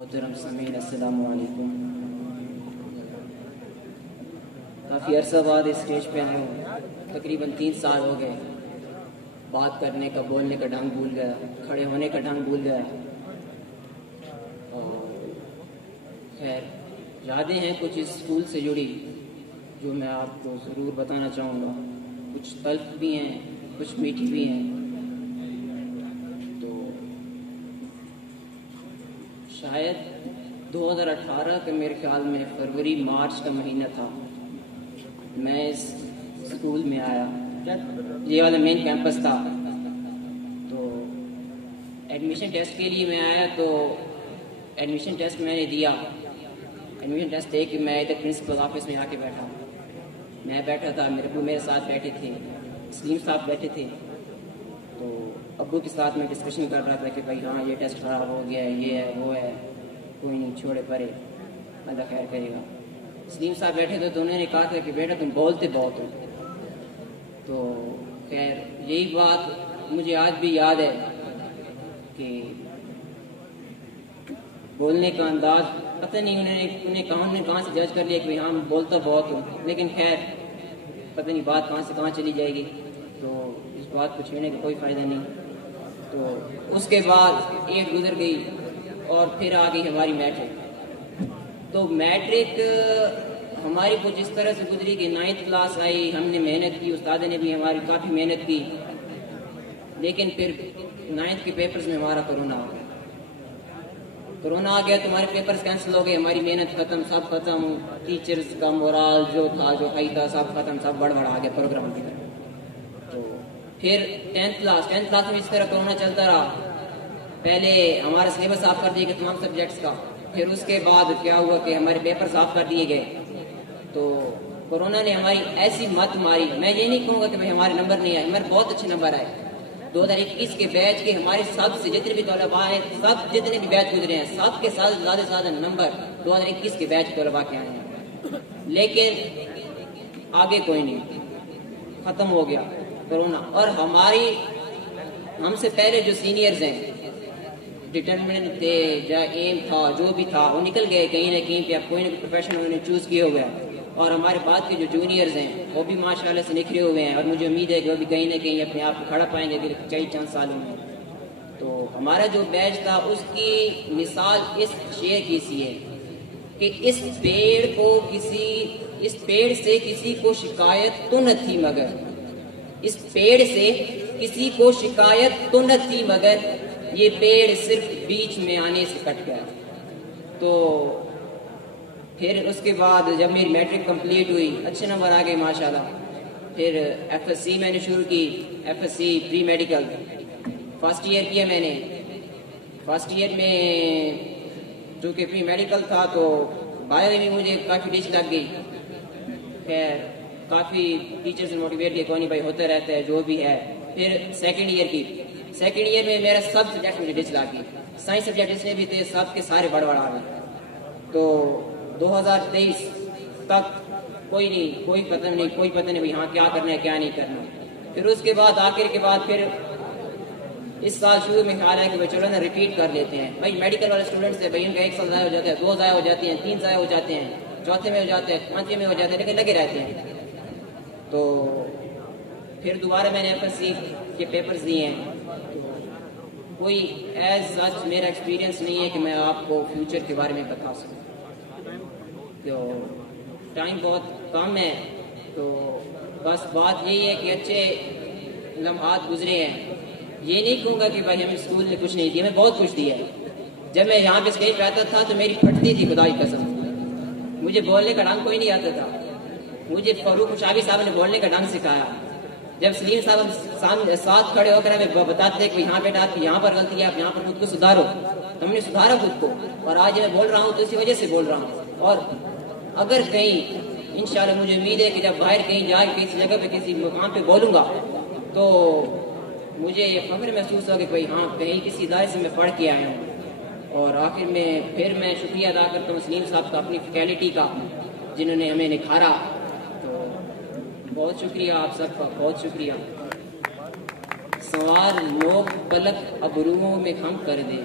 محترم سامعین السلام علیکم۔ کافی عرصہ بعد اس اسٹیج پہ آیا ہوں، تقریباً 3 سال ہو گئے۔ بات کرنے کا، بولنے کا ڈھنگ بھول گیا، کھڑے ہونے کا ڈھنگ بھول گیا۔ اور خیر یادیں ہیں کچھ اس اسکول سے جڑی جو میں آپ کو ضرور بتانا چاہوں گا۔ کچھ تلخ بھی ہیں، کچھ میٹھی بھی ہیں۔ تو شاید 2018 کے میرے خیال میں فروری مارچ کا مہینہ تھا، میں اس اسکول میں آیا، یہ والا مین کیمپس تھا۔ تو ایڈمیشن ٹیسٹ کے لیے میں آیا، تو ایڈمیشن ٹیسٹ میں نے دیا۔ ایڈمیشن ٹیسٹ دے کے میں ادھر پرنسپل آفس میں آ کے بیٹھا۔ میں بیٹھا تھا، میرے ابو میرے ساتھ بیٹھے تھے، سلیم صاحب بیٹھے تھے۔ تو ابو کے ساتھ میں ڈسکشن کر رہا تھا کہ بھائی ہاں یہ ٹیسٹ خراب ہو گیا ہے، یہ ہے وہ ہے، کوئی نہیں چھوڑے پرے، اللہ خیر کرے گا۔ سلیم صاحب بیٹھے تھے تو انہوں نے کہا تھا کہ بیٹا تم بولتے بہت ہو۔ تو خیر یہی بات مجھے آج بھی یاد ہے کہ بولنے کا انداز پتہ نہیں انہیں کہاں سے جج کر لیا کہ ہاں بولتا بہت ہوں، لیکن خیر پتہ نہیں بات کہاں سے کہاں چلی جائے گی، تو اس بات کو چھیڑنے کا کوئی فائدہ نہیں۔ تو اس کے بعد ایٹ گزر گئی اور پھر آ گئی ہماری میٹرک۔ تو میٹرک ہماری کچھ اس طرح سے گزری کہ 9th کلاس آئی، ہم نے محنت کی، استاد نے بھی ہماری کافی محنت کی، لیکن پھر 9th کے پیپرز میں ہمارا کرونا آ گیا۔ کرونا آ گیا تو ہمارے پیپرز کینسل ہو گئے، ہماری محنت ختم، سب ختم، ٹیچرز کا مورال جو تھا جو ہائی تھا سب ختم، سب بڑبڑ آ گیا پروگرام کی طرف۔ تو پھر 10th کلاس میں اس طرح کرونا چلتا رہا۔ پہلے ہمارا سلیبس آف کر دیا گیا تمام سبجیکٹس کا، پھر اس کے بعد کیا ہوا کہ ہمارے پیپرز آف کر دیے گئے۔ تو کرونا نے ہماری ایسی مت ماری، میں یہ نہیں کہوں گا کہ ہمارے نمبر نہیں آئے، ہمارے بہت اچھے نمبر آئے۔ 2021 کے بیچ کے ہمارے سب سے جتنے بھی طلباء ہیں، سب جتنے بھی بیچ گزرے ہیں، سب کے ساتھ زیادہ سے زیادہ نمبر 2021 کے بیچ طلباء کے آئے ہیں، لیکن آگے کوئی نہیں، ختم ہو گیا کرونا۔ اور ہم سے پہلے جو سینئرز ہیں، ڈٹرمنٹ تھے یا ایم تھا جو بھی تھا، وہ نکل گئے کہیں نہ کہیں پہ، اب کوئی نہ کوئی پروفیشن انہوں نے چوز کیا ہوا ہے۔ اور ہمارے بعد کے جو جونیئرز ہیں وہ بھی ماشاءاللہ سے نکھرے ہوئے ہیں، اور مجھے امید ہے کہ وہ بھی کہیں نہ کہیں اپنے آپ کو کھڑا پائیں گے چند سالوں میں۔ تو ہمارا جو بیچ تھا اس کی مثال اس شعر کی سی ہے کہ اس پیڑ سے کسی کو شکایت تو نہ تھی، مگر اس پیڑ سے کسی کو شکایت تو نہ تھی، مگر یہ پیڑ صرف بیچ میں آنے سے کٹ گیا۔ تو پھر اس کے بعد جب میری میٹرک کمپلیٹ ہوئی، اچھے نمبر آ گئے ماشاءاللہ۔ پھر ایف ایس سی میں نے شروع کی، F S C pre medical first year کیا میں نے۔ فرسٹ ایئر میں چونکہ پری میڈیکل تھا تو بایو میں مجھے کافی ڈش لگ گئی۔ خیر کافی ٹیچرز نے موٹیویٹ کیا، کوئی نہیں بھائی ہوتا رہتا ہے جو بھی ہے۔ پھر سیکنڈ ایئر میں میرا سب سبجیکٹ مجھے ڈش لگ گئی، سائنس سبجیکٹ جتنے بھی تھے سب کے سارے بڑھ آ گئے۔ تو 2023 تک کوئی پتہ نہیں بھائی ہاں کیا کرنا ہے کیا نہیں کرنا۔ پھر اس کے بعد آخر کے بعد پھر اس سال شروع میں خیال ہے کہ بھائی چلو نا ریپیٹ کر لیتے ہیں۔ بھائی میڈیکل والے اسٹوڈنٹس ہیں، بھائی ان کا 1 سال ضائع ہو جاتا ہے، 2 ضائع ہو جاتے ہیں، 3 ضائع ہو جاتے ہیں، چوتھے میں ہو جاتے ہیں، 5ویں میں ہو جاتے ہیں، لیکن لگے رہتے ہیں۔ تو پھر دوبارہ میں نے ایف ایس سی کے پیپرز دیے ہیں۔ کوئی ایز سچ میرا ایکسپیرینس نہیں ہے کہ میں آپ کو فیوچر کے بارے میں بتا سکوں، تو ٹائم بہت کم ہے۔ تو بس بات یہی ہے کہ اچھے لمحات گزرے ہیں۔ یہ نہیں کہوں گا کہ بھائی ہمیں اسکول نے کچھ نہیں دیا، ہمیں بہت کچھ دیا ہے۔ جب میں یہاں پہ اسٹیج پہ آتا تھا تو میری پھٹتی تھی خدا کی قسم، مجھے بولنے کا ڈھنگ کوئی نہیں آتا تھا۔ مجھے فاروق مشابی صاحب نے بولنے کا ڈھنگ سکھایا۔ جب سلیم صاحب ساتھ کھڑے ہو کر ہمیں بتاتے تھے کہ یہاں بیٹا آپ کی یہاں پر غلطی ہے، آپ یہاں پر خود کو سدھارو، تو ہم نے سدھارا خود کو، اور آج میں بول رہا ہوں تو اسی وجہ سے بول رہا ہوں۔ اور اگر کہیں انشاءاللہ مجھے امید ہے کہ جب باہر کہیں جا کے کسی جگہ پہ کسی مقام پہ بولوں گا تو مجھے یہ فخر محسوس ہوگا کہ بھائی ہاں کہیں کسی ادارے سے میں پڑھ کے آیا ہوں۔ اور آخر میں پھر میں شکریہ ادا کرتا ہوں سلیم صاحب کا، اپنی فیکلٹی کا، جنہوں نے ہمیں نکھارا۔ تو بہت شکریہ آپ سب کا، بہت شکریہ۔ سوار لوگ پلک ابروؤں میں خم کر دیں،